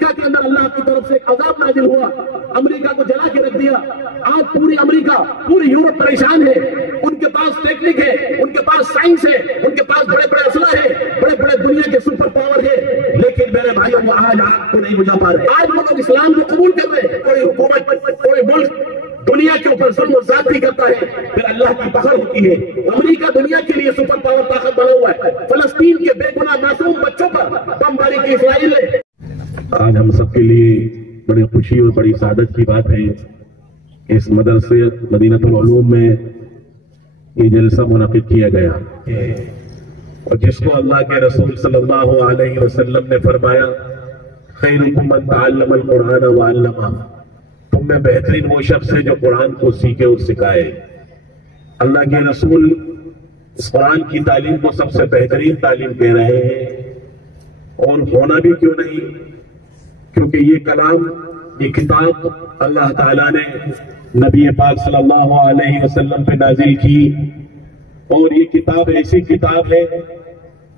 امریکہ کے اندر اللہ کی طرف سے ایک عذاب نازل ہوا، امریکہ کو جلا کے رکھ دیا۔ آج پوری امریکہ، پوری یورپ پریشان ہے، ان کے پاس ٹیکنک ہے، ان کے پاس سائنس ہے، ان کے پاس بڑے بڑے اسلحے ہیں، بڑے بڑے دنیا کے سپر پاور ہے، لیکن میرے بھائیوں وہ آج آگ کو نہیں بجھا پا رہے۔ آج وہ لوگ اسلام کو قبول کر رہے ہیں، کوئی حکومت، کوئی ملک دنیا کے اوپر ظلم و زیادتی کرتا ہے، پھر اللہ کی فخر ہوتی ہے۔ امریکہ دنیا کے لیے سپر پاور طاقت بنا ہوا ہے، فلسطین کے بے گناہ معصوم بچوں پر بمباری کی اسرائیل نے۔ آج ہم سب کے لیے بڑی خوشی اور بڑی سعادت کی بات ہے کہ اس مدرسے مدینہ العلوم میں یہ جلسہ منعقد کیا گیا، اور جس کو اللہ کے رسول صلی اللہ علیہ وسلم نے فرمایا خیرکم من تعلم القرآن وعلمہ، تم میں بہترین وہ شخص ہے جو قرآن کو سیکھے اور سکھائے۔ اللہ کے رسول اس قرآن کی تعلیم کو سب سے بہترین تعلیم دے رہے ہیں، اور ہونا بھی کیوں نہیں، کیونکہ یہ کلام، یہ کتاب اللہ تعالیٰ نے نبی پاک صلی اللہ علیہ وسلم پہ نازل کی، اور یہ کتاب ایسی کتاب ہے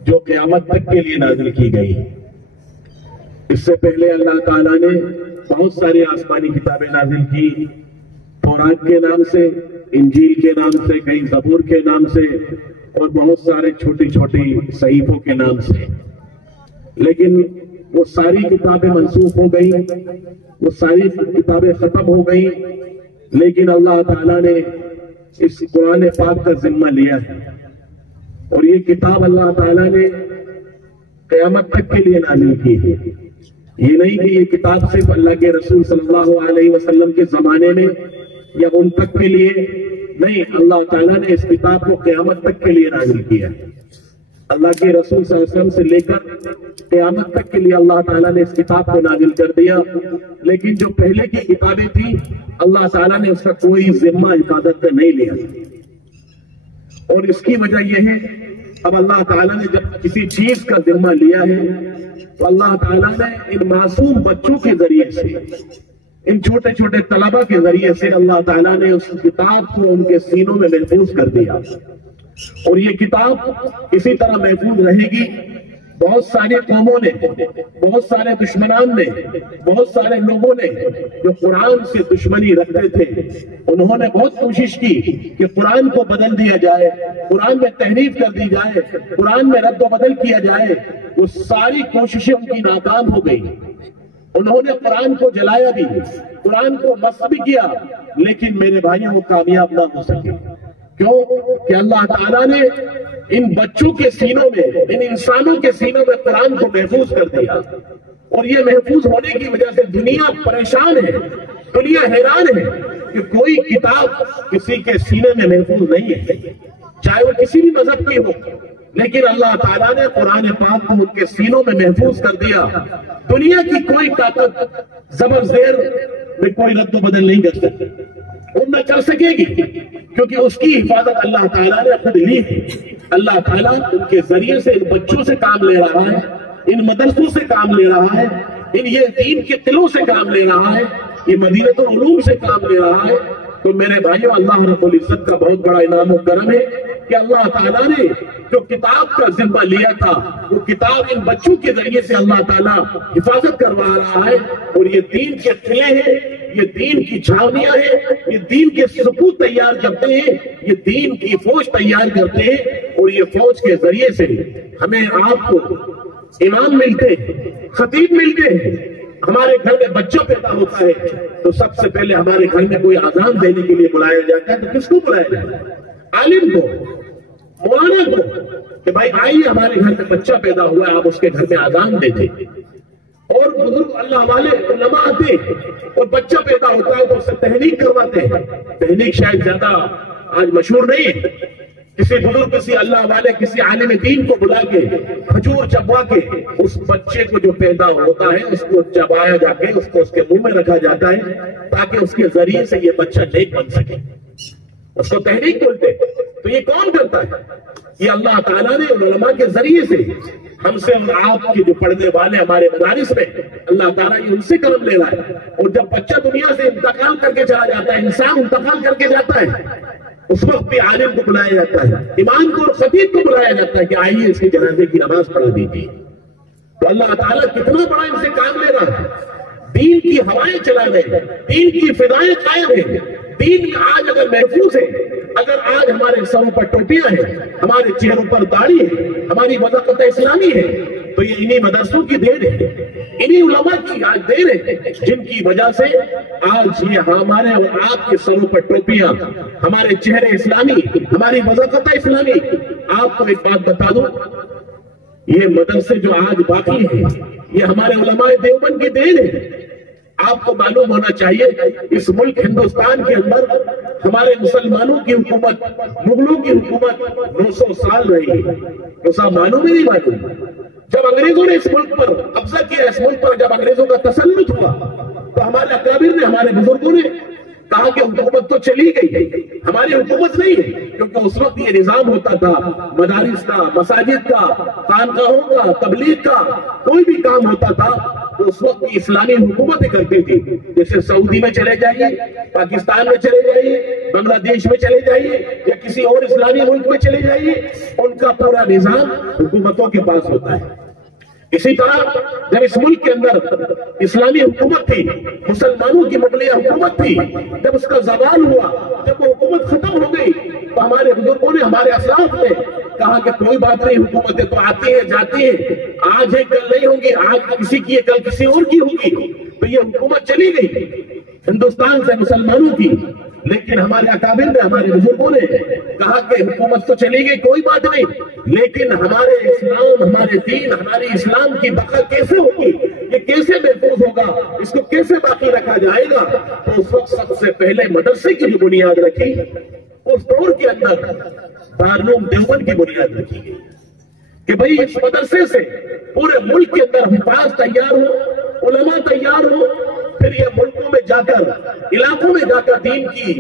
جو قیامت تک کے لیے نازل کی گئی۔ اس سے پہلے اللہ تعالیٰ نے بہت ساری آسمانی کتابیں نازل کی، تورات کے نام سے، انجیل کے نام سے، کئی زبور کے نام سے، اور بہت سارے چھوٹی چھوٹی صحیفوں کے نام سے، لیکن وہ ساری کتابیں منسوخ ہو گئی، وہ ساری کتابیں ختم ہو گئی، لیکن اللہ تعالیٰ نے اس قرآن پاک کا ذمہ لیا ہے، اور یہ کتاب اللہ تعالیٰ نے قیامت تک کے لیے نازل کی ہے۔ یہ نہیں کہ یہ کتاب صرف اللہ کے رسول صلی اللہ علیہ وسلم کے زمانے میں یا ان تک کے لیے نہیں، اللہ تعالیٰ نے اس کتاب کو قیامت تک کے لیے نازل کیا ہے۔ اللہ کے رسول صلی اللہ علیہ وسلم سے لے کر قیامت تک کے لیے اللہ تعالیٰ نے اس کتاب کو نازل کر دیا، لیکن جو پہلے کی کتابیں تھیں اللہ تعالیٰ نے اس کا کوئی ذمہ حفاظت میں نہیں لیا، اور اس کی وجہ یہ ہے اب اللہ تعالیٰ نے جب کسی چیز کا ذمہ لیا ہے تو اللہ تعالیٰ نے ان معصوم بچوں کے ذریعے سے، ان چھوٹے چھوٹے طلبہ کے ذریعے سے اللہ تعالیٰ نے اس کتاب کو ان کے سینوں میں محفوظ کر دیا، اور یہ کتاب اسی طرح محفوظ رہے گی۔ بہت ساری قوموں نے، بہت سارے دشمنان نے، بہت سارے لوگوں نے جو قرآن سے دشمنی رکھتے تھے، انہوں نے بہت کوشش کی کہ قرآن کو بدل دیا جائے، قرآن میں تحریف کر دی جائے، قرآن میں رد و بدل کیا جائے۔ وہ ساری کوششیں ان کی ناکام ہو گئی، انہوں نے قرآن کو جلایا بھی، قرآن کو مسخ بھی کیا، لیکن میرے بھائیوں وہ کامیاب نہ ہو سکے۔ کیوں؟ کہ اللہ تعالیٰ نے ان بچوں کے سینوں میں، ان انسانوں کے سینوں میں قرآن کو محفوظ کر دیا، اور یہ محفوظ ہونے کی وجہ سے دنیا پریشان ہے، دنیا حیران ہے کہ کوئی کتاب کسی کے سینے میں محفوظ نہیں ہے، چاہے وہ کسی بھی مذہب کی ہو، لیکن اللہ تعالیٰ نے قرآن پاک کو ان کے سینوں میں محفوظ کر دیا۔ دنیا کی کوئی طاقت زبر زیر میں کوئی رد و بدل نہیں کر سکتی، اور نہ کر سکے گی، کیونکہ اس کی حفاظت اللہ تعالیٰ نے خود لی ہے۔ اللہ تعالیٰ ان کے ذریعے سے ان بچوں سے کام لے رہا ہے، ان مدرسوں سے کام لے رہا ہے، ان یہ دین کے قلعوں سے کام لے رہا ہے، یہ مدینہ العلوم سے کام لے رہا ہے۔ تو میرے بھائیوں، اللہ رب العزت کا بہت بڑا انعام و کرم ہے کہ اللہ تعالیٰ نے جو کتاب کا ذمہ لیا تھا وہ کتاب ان بچوں کے ذریعے سے اللہ تعالیٰ حفاظت کروا رہا ہے، اور یہ دین کے قلعے ہیں، یہ دین کی چھاونیاں ہیں، یہ دین کے سپوت تیار کرتے ہیں، یہ دین کی فوج تیار کرتے ہیں، اور یہ فوج کے ذریعے سے ہمیں آپ کو امام ملتے ہیں، خطیب ملتے ہیں۔ ہمارے گھر میں بچہ پیدا ہوتا ہے تو سب سے پہلے ہمارے گھر میں کوئی اذان دینے کے لیے بلایا جاتا ہے، تو کس کو بلایا جاتا ہے؟ عالم کو، مولانا کو، کہ بھائی آئیے ہمارے گھر میں بچہ پیدا ہوا ہے، آپ اس کے گھر میں اذان دے دیں۔ اور بزرگ اللہ والے علماء آتے ہیں اور بچہ پیدا ہوتا ہے تو اس سے تحریک کرواتے ہیں۔ تحریک شاید زیادہ آج مشہور نہیں ہے، کسی بزرگ، کسی اللہ والے، کسی عالم دین کو بلا کے کھجور چبوا کے اس بچے کو جو پیدا ہوتا ہے اس کو چبایا جا کے اس کو اس کے منہ میں رکھا جاتا ہے تاکہ اس کے ذریعے سے یہ بچہ نیک بن سکے، اس کو تحریک بولتے ہیں۔ تو یہ کون کرتا ہے؟ یہ اللہ تعالیٰ نے علماء کے ذریعے سے ہم سے اور آپ کے جو پڑھنے والے ہمارے مدارس میں، اللہ تعالیٰ یہ ان سے کرم لے رہا ہے۔ اور جب بچہ دنیا سے انتقال کر کے چلا جاتا ہے، انسان انتقال کر کے جاتا ہے، اس وقت بھی عالم کو بلایا جاتا ہے، امام کو اور خطیب کو بلایا جاتا ہے کہ آئیے اس کے جنازے کی نماز پڑھا دیجیے۔ تو اللہ تعالیٰ کتنا بڑا ان سے کام لے رہا ہے۔ چلا رہے ہیں، دین کی فضائیں قائم ہیں، دین آج اگر محفوظ ہے، اگر آج ہمارے سروں پر ٹوپیاں ہیں، ہمارے چہروں پر داڑھی ہے، ہماری وضاحت اسلامی ہے، تو یہ انہی مدرسوں کی دین ہے، انہی علماء کی آج دین ہے، جن کی وجہ سے آج یہ ہمارے اور آپ کے سروں پر ٹوپیاں، ہمارے چہرے اسلامی، ہماری وضاحت اسلامی۔ آپ کو ایک بات بتا دوں، یہ مدرسے جو آج باقی ہیں، یہ ہمارے علماء دیوبند کی دین ہے۔ آپ کو معلوم ہونا چاہیے اس ملک ہندوستان کے اندر ہمارے مسلمانوں کی حکومت، مغلوں کی حکومت 900 سال رہی ہے۔ تو معلوم ہی نہیں معلوم، جب انگریزوں نے اس ملک پر قبضہ کیا، اس ملک پر جب انگریزوں کا تسلط ہوا، تو ہمارے اکابر نے، ہمارے بزرگوں نے کہا کہ حکومت تو چلی گئی، ہماری حکومت نہیں ہے، کیونکہ اس وقت یہ نظام ہوتا تھا مدارس کا، مساجد کا، خانقاہوں کا، تبلیغ کا، کوئی بھی کام ہوتا تھا تو اس وقت اسلامی حکومتیں کرتی تھی۔ جیسے سعودی میں چلے جائیے، پاکستان میں چلے جائیے، بنگلہ دیش میں چلے جائیے، یا کسی اور اسلامی ملک میں چلے جائیے، ان کا پورا نظام حکومتوں کے پاس ہوتا ہے۔ اسی طرح جب اس ملک کے اندر اسلامی حکومت تھی، مسلمانوں کی مغلیہ حکومت تھی، جب اس کا زوال ہوا، جب وہ حکومت ختم ہو گئی، تو ہمارے بزرگوں نے، ہمارے اسلاف نے کہا کہ کوئی بات نہیں، حکومتیں تو آتی ہیں جاتی ہیں، آج ہے کل نہیں ہوں گی، آج کسی کی ہے کل کسی اور کی ہوگی۔ تو یہ حکومت چلی گئی ہندوستان سے مسلمانوں کی، لیکن ہمارے اکابر نے، ہمارے بزرگوں نے کہا کہ حکومت تو چلی گئی، کوئی بات نہیں، لیکن ہمارے اسلام، ہمارے دین، ہماری اسلام کی بقا کیسے ہوگی، یہ کیسے محفوظ ہوگا، اس کو کیسے باقی رکھا جائے گا؟ تو اس وقت سب سے پہلے مدرسے کی جو بنیاد رکھی، اس دور کے اندر دارالعلوم دیوبند کی بنیاد رکھی گئی کہ بھئی اس مدرسے سے پورے ملک کے اندر حفاظ تیار ہو، علماء تیار ہو، پھر یہ ملکوں میں جا کر، علاقوں میں جا کر دین کی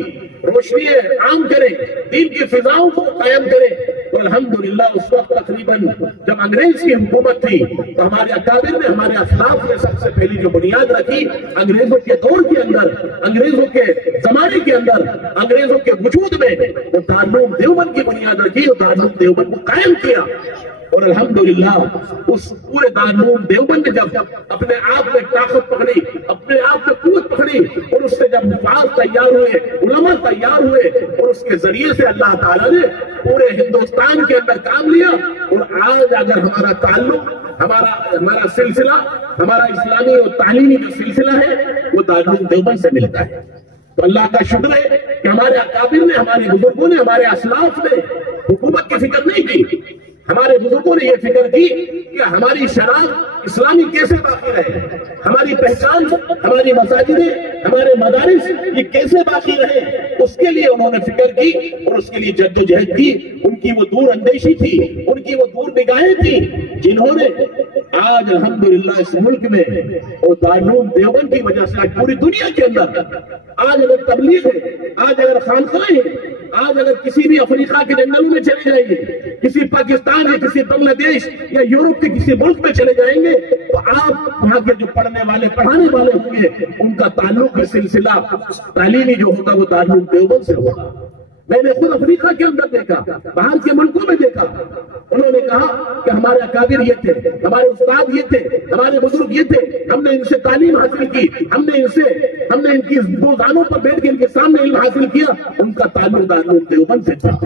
روشنی عام کریں، دین کی فضاؤں کو قائم کریں۔ تو الحمدللہ اس وقت تقریباً جب انگریز کی حکومت تھی، تو ہمارے اکابر نے، ہمارے اسلاف نے سب سے پہلی جو بنیاد رکھی، انگریزوں کے دور کے اندر، انگریزوں کے زمانے کے اندر، انگریزوں کے وجود میں وہ دارالعلوم دیوبند کی بنیاد رکھی اور دارالعلوم دیوبند کو قائم کیا۔ اور الحمدللہ اس پورے دارالعلوم دیوبند نے جب اپنے آپ میں طاقت پکڑی، اپنے آپ میں قوت پکڑی، اور اس سے جب نفاذ تیار ہوئے، علماء تیار ہوئے، اور اس کے ذریعے سے اللہ تعالیٰ نے پورے ہندوستان کے اندر کام لیا۔ اور آج اگر ہمارا تعلق، ہمارا سلسلہ، ہمارا اسلامی اور تعلیمی جو سلسلہ ہے وہ دارالعلوم دیوبند سے ملتا ہے، تو اللہ کا شکر ہے کہ ہمارے اکابر نے، ہمارے بزرگوں نے، ہمارے اسلاف نے حکومت کی فکر نہیں کی۔ ہمارے بزرگوں نے یہ فکر کی کہ ہماری شرح اسلامی کیسے باقی رہے، ہماری پہچان، ہماری مساجدیں، ہمارے مدارس یہ کیسے باقی رہے، اس کے لیے انہوں نے فکر کی اور اس کے لیے جد و جہد کی۔ ان کی وہ دور اندیشی تھی، ان کی وہ دور نگاہیں تھی، جنہوں نے آج الحمدللہ اس ملک میں اور دارالعلوم دیوبند کی وجہ سے آج پوری دنیا کے اندر، آج اگر تبلیغ ہے، آج اگر خانقاہیں ہیں، آج اگر کسی بھی افریقہ کے جنگلوں میں چلے جائیں گے، کسی پاکستان یا کسی بنگلہ دیش یا یورپ کے کسی ملک میں چلے جائیں گے، تو آپ وہاں کے جو پڑھنے والے، پڑھانے والے ہوں گے، ان کا تعلق کا سلسلہ تعلیمی جو ہوگا وہ دارالعلوم دیوبند سے ہوگا۔ میں نے خود افریقہ کے اندر دیکھا، باہر کے ملکوں میں دیکھا، انہوں نے کہا کہ ہمارے اکابر یہ تھے، ہمارے استاد یہ تھے، ہمارے بزرگ یہ تھے، ہم نے ان سے تعلیم حاصل کی، ہم نے ان کی دو دانوں پر بیٹھ کے ان کے سامنے علم حاصل کیا، ان کا تعلق دارالعلوم دیوبند سے تھا۔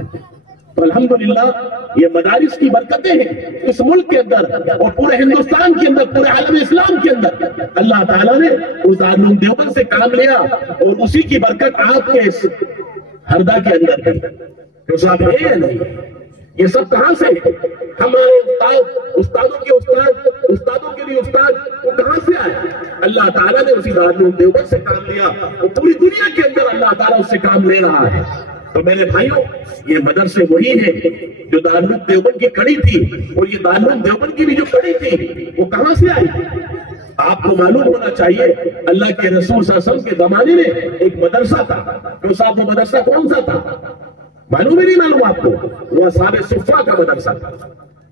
تو الحمدللہ یہ مدارس کی برکتیں ہیں اس ملک کے اندر اور پورے ہندوستان کے اندر، پورے عالم اسلام کے اندر۔ اللہ تعالیٰ نے اس دارالعلوم دیوبند سے کام لیا اور اسی کی برکت آپ کے اس ہردا کے اندر ہے۔ جو صاحب ہے یا نہیں، یہ سب کہاں سے؟ ہمارے استاد، استادوں کے استاد، استادوں کے لیے استاد، وہ کہاں سے آئے؟ اللہ تعالیٰ نے اسی دارالعلوم دیوبند سے کام لیا اور پوری دنیا کے اندر اللہ تعالیٰ اس سے کام لے رہا ہے۔ تو میرے بھائیوں، یہ مدرسے وہی ہیں جو دارالعلوم دیوبند کی کڑی تھی، اور یہ دارالعلوم دیوبند کی بھی جو کڑی تھی وہ کہاں سے آئی؟ آپ کو معلوم ہونا چاہیے، اللہ کے رسول صلی اللہ علیہ وسلم کے زمانے میں ایک مدرسہ تھا۔ تو صاحب وہ مدرسہ کون سا تھا؟ معلوم ہی نہیں معلوم آپ کو؟ وہ اصحاب صفہ کا مدرسہ تھا،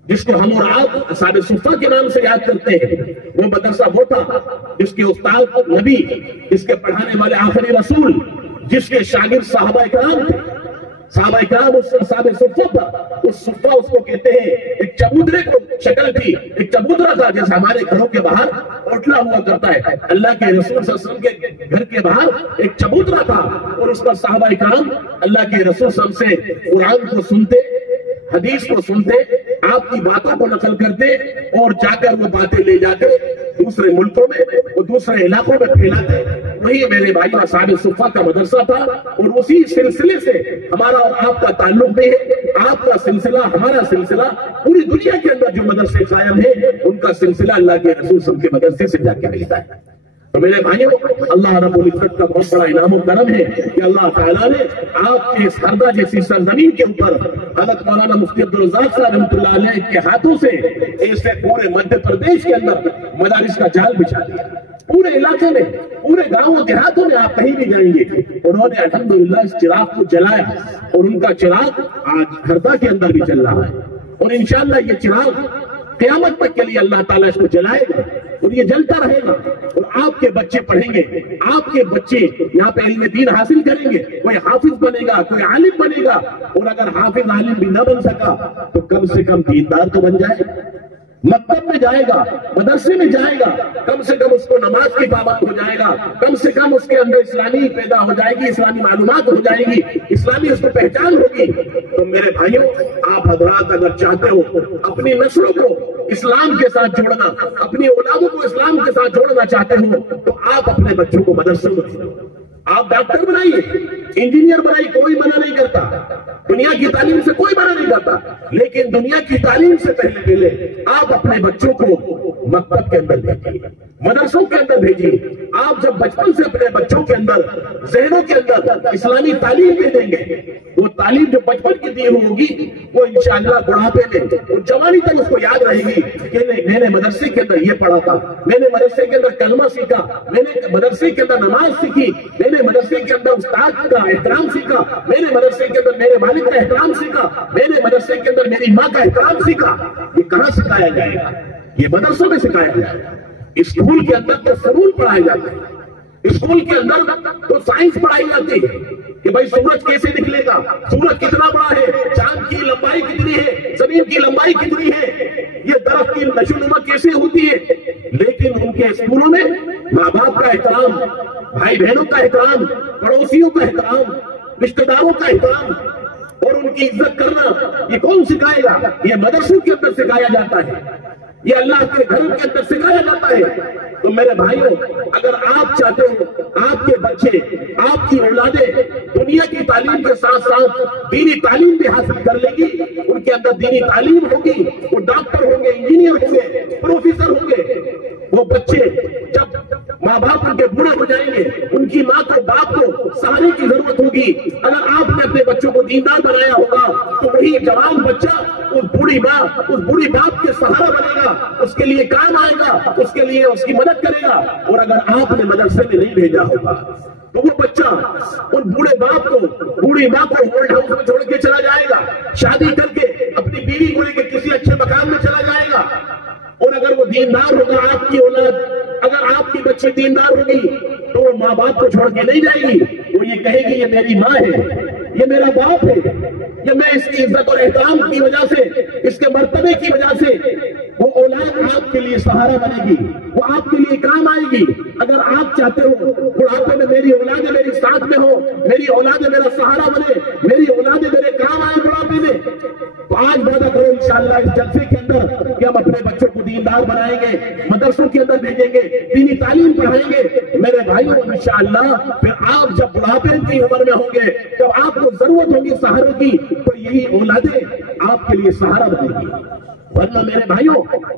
جس کو ہم اور آپ اصحاب صفہ کے نام سے یاد کرتے ہیں۔ وہ مدرسہ وہ تھا جس کے استاد نبی، جس کے پڑھانے والے آخری رسول، جس کے شاگرد صحابہ کرام تھے۔ صحابہ کرام اس صحابہ صفہ پر، اس صفہ اس کو کہتے ہیں، ایک چبوترے کو شکل تھی، ایک چبوترا تھا جیسے ہمارے گھروں کے باہر اوٹلا ہوا کرتا ہے، اللہ کے رسول صلی اللہ علیہ وسلم کے گھر کے باہر ایک چبوترا تھا، اور اس پر صحابہ کرام اللہ کے رسول صلی اللہ علیہ وسلم سے قرآن کو سنتے، حدیث کو سنتے، آپ کی باتوں کو نقل کرتے، اور جا کر وہ باتیں لے جا کر دوسرے ملکوں میں اور دوسرے علاقوں میں پھیلاتے۔ وہی میرے بھائی اصحاب صفہ کا مدرسہ تھا، اور اسی سلسلے سے ہمارا اور آپ کا تعلق بھی ہے۔ آپ کا سلسلہ، ہمارا سلسلہ، پوری دنیا کے اندر جو مدرسے قائم ہیں ان کا سلسلہ اللہ کے رسول صلی اللہ علیہ وسلم کے مدرسے سے جا کے ملتا ہے۔ تو میرے بھائیوں، اللہ رب العزت کا بہت بڑا انعام و کرم ہے کہ اللہ تعالیٰ نے آپ کے اس ہردہ جیسی سرزمین کے اوپر حضرت مولانا مفتی عبدالرزاق صاحب رحمۃ اللہ علیہ کے ہاتھوں سے ایسے پورے مدھیہ پردیش کے اندر مدارس کا جال بچھا دیا۔ پورے علاقے میں، پورے گاؤں دیہاتوں میں آپ کہیں بھی جائیں گے، انہوں نے الحمدللہ اس چراغ کو جلایا، اور ان کا چراغ آج ہردہ کے اندر بھی چل رہا ہے، اور انشاءاللہ یہ چراغ قیامت تک کے لیے اللہ تعالیٰ اس کو جلائے گا، اور یہ جلتا رہے گا، اور آپ کے بچے پڑھیں گے، آپ کے بچے یہاں پہ علم دین حاصل کریں گے، کوئی حافظ بنے گا، کوئی عالم بنے گا، اور اگر حافظ عالم بھی نہ بن سکا تو کم سے کم دیندار تو بن جائے، مکتب میں جائے گا، مدرسے میں جائے گا، کم سے کم اس کو نماز کی پابند ہو جائے گا، کم سے کم اس کے اندر اسلامی پیدا ہو جائے گی، اسلامی معلومات ہو جائے گی، اسلامی اس کو پہچان ہوگی۔ تو میرے بھائیوں، آپ حضرات اگر چاہتے ہو اپنی نسلوں کو اسلام کے ساتھ جوڑنا، اپنی اولادوں کو اسلام کے ساتھ جوڑنا چاہتے ہو، تو آپ اپنے بچوں کو مدرسے میں بھیجو۔ آپ ڈاکٹر بنائیے، انجینئر بنائیے، کوئی منع نہیں کرتا، دنیا کی تعلیم سے کوئی منع نہیں کرتا، لیکن دنیا کی تعلیم سے پہلے آپ اپنے بچوں کو مکتب کے اندر بھیجیے، مدرسوں کے اندر بھیجیے۔ آپ جب بچپن سے اپنے بچوں کے اندر، ذہنوں کے اندر اسلامی تعلیم دے دیں گے، وہ تعلیم جو بچپن کی دی ہوگی وہ انشاءاللہ بڑھاپے میں اور جوانی تک اس کو یاد رہے گی کہ میں نے مدرسے کے اندر یہ پڑھا تھا، میں نے مدرسے کے اندر کلمہ سیکھا، میں نے مدرسے کے اندر نماز سیکھی، میں نے مدرسے کے اندر استاد کا احترام سیکھا، میں نے مدرسے کے اندر میرے والد کا احترام سیکھا، میں نے مدرسے کے اندر میری ماں کا احترام سیکھا۔ یہ کہاں سکھایا جائے گا؟ یہ مدرسوں میں سکھایا جائے گا۔ اسکول کے اندر تو فنون پڑھائے جاتے ہیں، اسکول کے اندر تو سائنس پڑھائی جاتی ہے کہ بھائی سورج کیسے نکلے گا، سورج کتنا بڑا ہے، چاند کی لمبائی کتنی ہے، زمین کی لمبائی کتنی ہے، یہ درخت کی نشو نما کیسے ہوتی ہے۔ لیکن ان کے اسکولوں میں ماں باپ کا احترام، بھائی بہنوں کا احترام، پڑوسیوں کا احترام، رشتہ داروں کا احترام اور ان کی عزت کرنا، یہ کون سکھائے گا؟ یہ مدرسوں کے اندر سکھایا جاتا ہے، یہ اللہ کے گھروں کے اندر سکھایا جاتا ہے۔ تو میرے بھائیوں، اگر آپ چاہتے ہو آپ کے بچے، آپ کی اولادیں دنیا کی تعلیم کے ساتھ ساتھ دینی تعلیم بھی حاصل کر لے گی، ان کے اندر دینی تعلیم ہوگی، وہ ڈاکٹر ہوں گے، انجینئر ہوں گے، پروفیسر ہوں گے، وہ بچے جب ماں باپ ان کے بوڑھے ہو جائیں گے، ان کی ماں کو باپ کو سہارے کی ضرورت ہوگی۔ اگر آپ نے اپنے بچوں کو دیندار بنایا ہوگا تو وہی جوان بچہ اس بوڑھی ماں، اس بوڑھی باپ کے سہارا بنے گا، اس کے لیے کام آئے گا، اس کے لیے اس کی مدد کرے گا۔ اور اگر آپ نے مدرسے میں نہیں بھیجا ہوگا تو وہ بچہ ان بوڑھے باپ کو، بوڑھی ماں کو اولڈ ہاؤس میں چھوڑ کے چلا جائے گا، شادی کر کے اپنی بیوی کو لے کے کسی اچھے مکان میں چلا جائے گا۔ اور اگر وہ دیندار ہوگا، آپ کی اولاد، اگر آپ کی بچی دیندار ہوگی تو وہ ماں باپ کو چھوڑ کے نہیں جائے گی، وہ یہ کہے گی یہ میری ماں ہے، یہ میرا باپ ہے، یہ میں اس کی عزت اور احترام کی وجہ سے، اس کے مرتبے کی وجہ سے وہ اولاد آپ کے لیے سہارا بنے گی، وہ آپ کے لیے کام آئے گی۔ اگر آپ چاہتے ہو بڑھاپے میں میری اولادیں میری ساتھ میں ہو، میری اولادیں میرا سہارا بنے، میری اولادیں میرے کام آئے بڑھاپے میں، تو آج وعدہ کرو انشاءاللہ اس جلسے کے اندر کہ ہم اپنے بچوں کو دیندار بنائیں گے، مدرسوں کے اندر بھیجیں گے، دینی تعلیم پڑھائیں گے۔ میرے بھائیوں، انشاءاللہ پھر آپ جب بڑھاپے کی عمر میں ہوں گے، جب آپ کو ضرورت ہوگی سہارے کی، تو یہی اولادیں آپ کے لیے سہارا بنے گی۔ ورنہ میرے بھائیوں،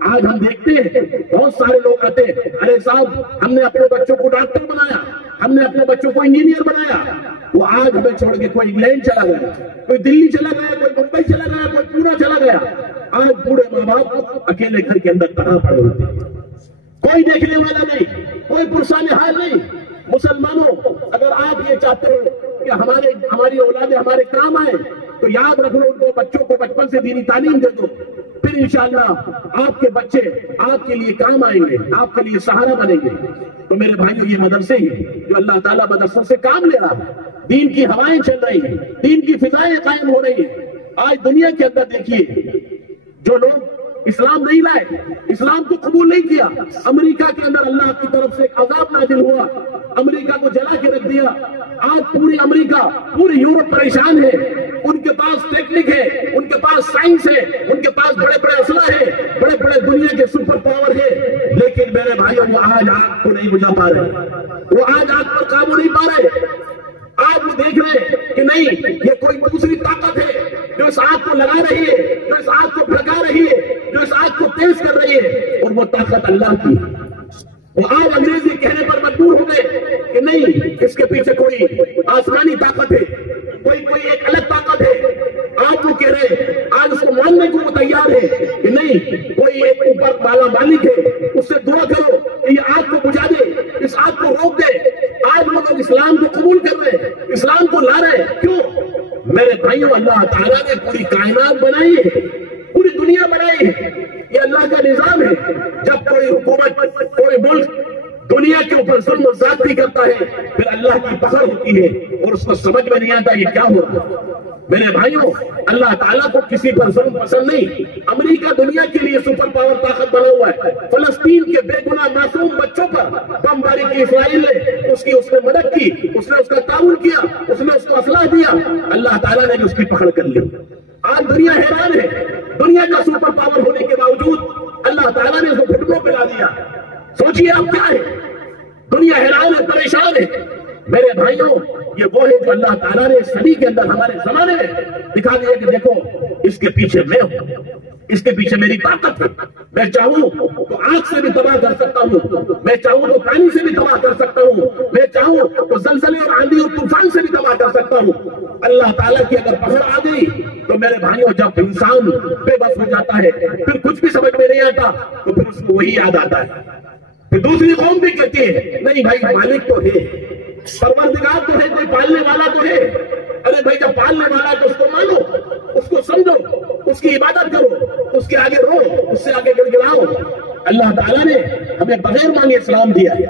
آج ہم دیکھتے ہیں بہت سارے لوگ آتے ہیں، ارے صاحب ہم نے اپنے بچوں کو ڈاکٹر بنایا، ہم نے اپنے بچوں کو انجینئر بنایا، وہ آج ہمیں چھوڑ کے کوئی انگلینڈ چلا گیا، کوئی دلی چلا گیا، کوئی ممبئی چلا گیا، کوئی پونا چلا گیا۔ آج پورے ماں باپ اکیلے گھر کے اندر تنہا پڑے ہوتے ہیں، کوئی دیکھنے والا نہیں، کوئی پرسان حال نہیں۔ مسلمانوں، اگر آپ یہ چاہتے ہو کہ ہماری اولادیں ہمارے کام آئے تو یاد رکھ لو، ان کو بچوں کو بچپن سے دینی تعلیم دے دو، پھر انشاءاللہ آپ کے بچے آپ کے لیے کام آئیں گے، آپ کے لیے سہارا بنیں گے۔ تو میرے بھائیوں، یہ مدرسے ہی جو اللہ تعالیٰ مدرسوں سے کام لے رہا ہے، دین کی ہوائیں چل رہی ہیں، دین کی فضائیں قائم ہو رہی ہیں۔ آج دنیا کے اندر دیکھیے، جو لوگ اسلام نہیں لائے، اسلام کو قبول نہیں کیا، امریکہ کے اندر اللہ کی طرف سے ایک عذاب نازل ہوا، امریکہ کو جلا کے رکھ دیا۔ آج پوری امریکہ، پوری یورپ پریشان ہے، ان کے پاس ٹیکنک ہے، ان کے پاس سائنس ہے، ان کے پاس بڑے بڑے اسلحے ہیں، بڑے بڑے دنیا کے سپر پاور ہے، لیکن میرے بھائیوں وہ آج آگ کو نہیں بجھا پا رہے، وہ آج آگ پر قابو نہیں پا رہے۔ آج وہ دیکھ رہے ہیں کہ نہیں، یہ کوئی دوسری طاقت ہے جو اس آگ کو لگا رہی ہے، جو اس آگ کو بھڑکا رہی ہے، جو اس آگ کو تیز کر رہی ہے، اور وہ طاقت اللہ کی۔ وہ آج انگریزی کہنے پر مجبور ہو گئے کہ نہیں، اس کے پیچھے کوئی آسمانی طاقت ہے، کوئی ایک الگ طاقت ہے۔ آج وہ کہہ رہے ہیں، آج اس کو ماننے کو وہ تیار ہے کہ نہیں، کوئی ایک اوپر والا مالک ہے، اس سے دعا کرو کہ یہ آگ کو بجھا دے، اس آگ کو روک دے۔ آج وہ لوگ اسلام کو قبول کر رہے ہیں، اسلام کو لا رہے ہیں، کیوں؟ میرے بھائیوں، اللہ تعالیٰ نے پوری کائنات بنائی ہے، پوری دنیا بنائی ہے، یہ اللہ کا نظام ہے۔ جب کوئی حکومت، کوئی ملک دنیا کے اوپر ظلم و زیادتی کرتا ہے، پھر اللہ کی پکڑ ہوتی ہے اور اس کو سمجھ میں نہیں آتا یہ کیا ہو رہا ہے۔ میرے بھائیوں، اللہ تعالیٰ کو کسی پر ظلم پسند نہیں۔ امریکہ دنیا کے لیے سپر پاور طاقت بنا ہوا ہے، فلسطین کے بے گناہ معصوم بچوں پر بمباری کی اسرائیل نے، اس نے مدد کی، اس نے اس کا تعاون کیا، اس نے اس کو اسلحہ دیا، اللہ تعالیٰ نے اس کی پکڑ کر لی۔ آج دنیا حیران ہے، دنیا کا سپر پاور ہونے کے باوجود اللہ تعالیٰ نے اس کو گھٹنوں پہ لا دیا۔ سوچئے آپ کیا ہے، دنیا حیران ہے، پریشان ہے۔ میرے بھائیوں، یہ وہ ہے جو اللہ تعالیٰ نے صدی کے اندر ہمارے زمانے میں دکھا دیا کہ دیکھو، اس کے پیچھے میں ہوں، اس کے پیچھے میری طاقت ہے، میں چاہوں تو آگ سے بھی تباہ کر سکتا ہوں، میں چاہوں تو پانی سے بھی تباہ کر سکتا ہوں، میں چاہوں تو زلزلے اور آندھی اور طوفان سے بھی تباہ کر سکتا ہوں۔ اللہ تعالیٰ کی اگر پکڑ آ گئی تو میرے بھائیوں، جب انسان بے بس ہو جاتا ہے، پھر کچھ بھی سمجھ میں نہیں آتا، تو پھر اس کو وہی یاد آتا ہے۔ پھر دوسری قوم بھی کہتی ہے نہیں بھائی، مالک تو ہے، پروردگار تو ہے، کوئی پالنے والا تو ہے۔ ارے بھائی، جب پالنے والا ہے تو اس کو مانو، اس کو سمجھو، اس کی عبادت کرو، اس کے آگے رو، اس سے آگے گڑگڑاؤ۔ اللہ تعالیٰ نے ہمیں بغیر مانگے اسلام دیا ہے،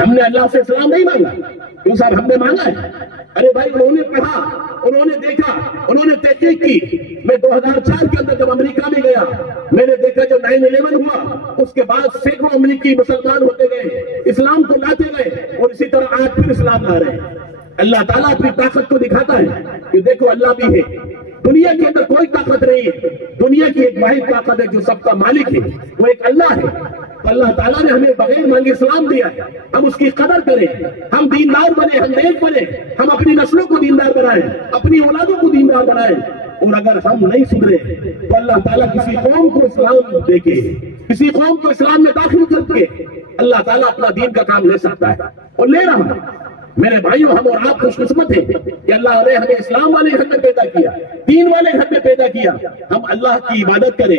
ہم نے اللہ سے اسلام نہیں مانگا، کیوں صاحب ہم نے مانگا ہے؟ ارے بھائی، انہوں نے پڑھا، انہوں نے دیکھا، انہوں نے تحقیق کی۔ میں 2004 کے اندر جب امریکہ میں گیا، میں نے دیکھا جب 9/11 ہوا، اس کے بعد سینکڑوں امریکی مسلمان ہوتے گئے، اسلام کو لاتے گئے، اور اسی طرح آج پھر اسلام لا رہے ہیں۔ اللہ تعالیٰ اپنی طاقت کو دکھاتا ہے کہ دیکھو اللہ بھی ہے، دنیا کے اندر کوئی طاقت نہیں ہے، دنیا کی ایک واحد طاقت ہے جو سب کا مالک ہے، وہ ایک اللہ ہے۔ اللہ تعالیٰ نے ہمیں بغیر مانگے اسلام دیا ہے، ہم اس کی قدر کریں، ہم دیندار بنے، ہم نیک بنے، ہم اپنی نسلوں کو دیندار بنائیں، اپنی اولادوں کو دیندار بنائیں۔ اور اگر ہم نہیں سدھرے تو اللہ تعالیٰ کسی قوم کو اسلام دے کے، کسی قوم کو اسلام میں داخل کر کے اللہ تعالیٰ اپنا دین کا کام لے سکتا ہے، اور لے رہا ہے۔ میرے بھائیوں، ہم اور آپ خوش قسمت ہیں کہ اللہ نے ہمیں اسلام والے گھر میں پیدا کیا، دین والے گھر میں پیدا کیا۔ ہم اللہ کی عبادت کریں،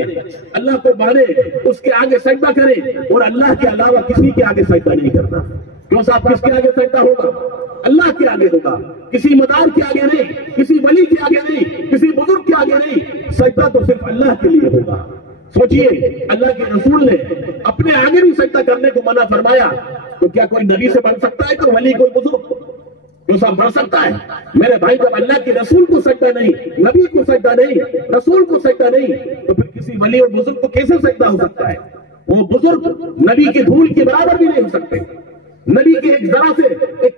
اللہ کو مانیں، اس کے آگے سجدہ کریں، اور اللہ کے علاوہ کسی کے آگے سجدہ نہیں کرنا۔ کیوں صاحب، کس کے آگے سجدہ ہوگا؟ اللہ کے آگے ہوگا، کسی مدار کے آگے نہیں، کسی ولی کے آگے نہیں، کسی بزرگ کے آگے نہیں، سجدہ تو صرف اللہ کے لیے ہوگا۔ سوچئے، اللہ کے رسول نے اپنے آگے بھی سجدہ کرنے کو منع فرمایا، تو کیا کوئی نبی سے بن سکتا ہے؟ کوئی ولی، کوئی بزرگ جو سب بڑھ سکتا ہے؟ میرے بھائی، جب اللہ کے رسول کو سجدہ نہیں، نبی کو سجدہ نہیں، رسول کو سجدہ نہیں، تو پھر کسی ولی اور بزرگ کو کیسے سجدہ ہو سکتا ہے؟ وہ بزرگ نبی کی دھول کے برابر بھی نہیں ہو سکتے، نبی کے ایک ذرا سے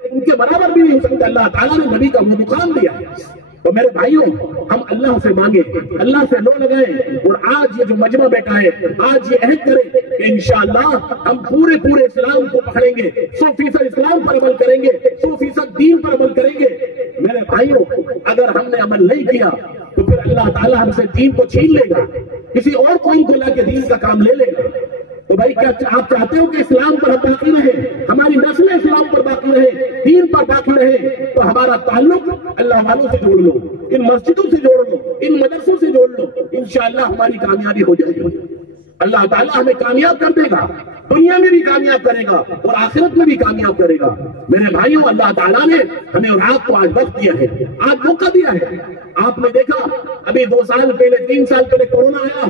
ان کے برابر بھی نہیں ہو سکتا۔ اللہ تعالیٰ نے نبی کا وہ مقام دیا۔ تو میرے بھائیوں، ہم اللہ سے مانگیں، اللہ سے لو لگائیں، اور آج یہ جو مجمع بیٹھا ہے، آج یہ عہد کریں کہ انشاءاللہ ہم پورے اسلام کو پکڑیں گے، 100% اسلام پر عمل کریں گے، 100% دین پر عمل کریں گے۔ میرے بھائیوں، اگر ہم نے عمل نہیں کیا تو پھر اللہ تعالیٰ ہم سے دین کو چھین لے گا، کسی اور قوم کو لا کے دین کا کام لے لے گا۔ تو بھائی، کیا آپ چاہتے ہو کہ اسلام پر ہم باقی رہیں، ہماری نسلیں اسلام پر باقی رہیں، دین پر باقی رہیں؟ تو ہمارا تعلق اللہ والوں سے جوڑ لو، ان مسجدوں سے جوڑ لو، ان مدرسوں سے جوڑ لو، انشاءاللہ ہماری کامیابی ہو جائے گی۔ اللہ تعالیٰ ہمیں کامیاب کر دے گا، دنیا میں بھی کامیاب کرے گا اور آخرت میں بھی کامیاب کرے گا۔ میرے بھائیوں، اللہ تعالیٰ نے ہمیں اور آپ کو آج وقت دیا ہے، آج موقع دیا ہے۔ آپ نے دیکھا ابھی 2 سال پہلے، 3 سال پہلے کورونا آیا،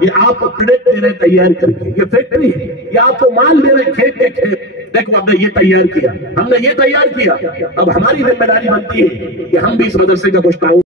یہ آپ کو پروڈکٹ دے رہے تیار کر کے، یہ فیکٹری ہے، یہ آپ کو مال دے رہے کھیت کے کھیت، دیکھو ہم نے یہ تیار کیا، ہم نے یہ تیار کیا، اب ہماری ذمہ داری بنتی ہے کہ ہم بھی اس مدرسے کا کچھ تعاون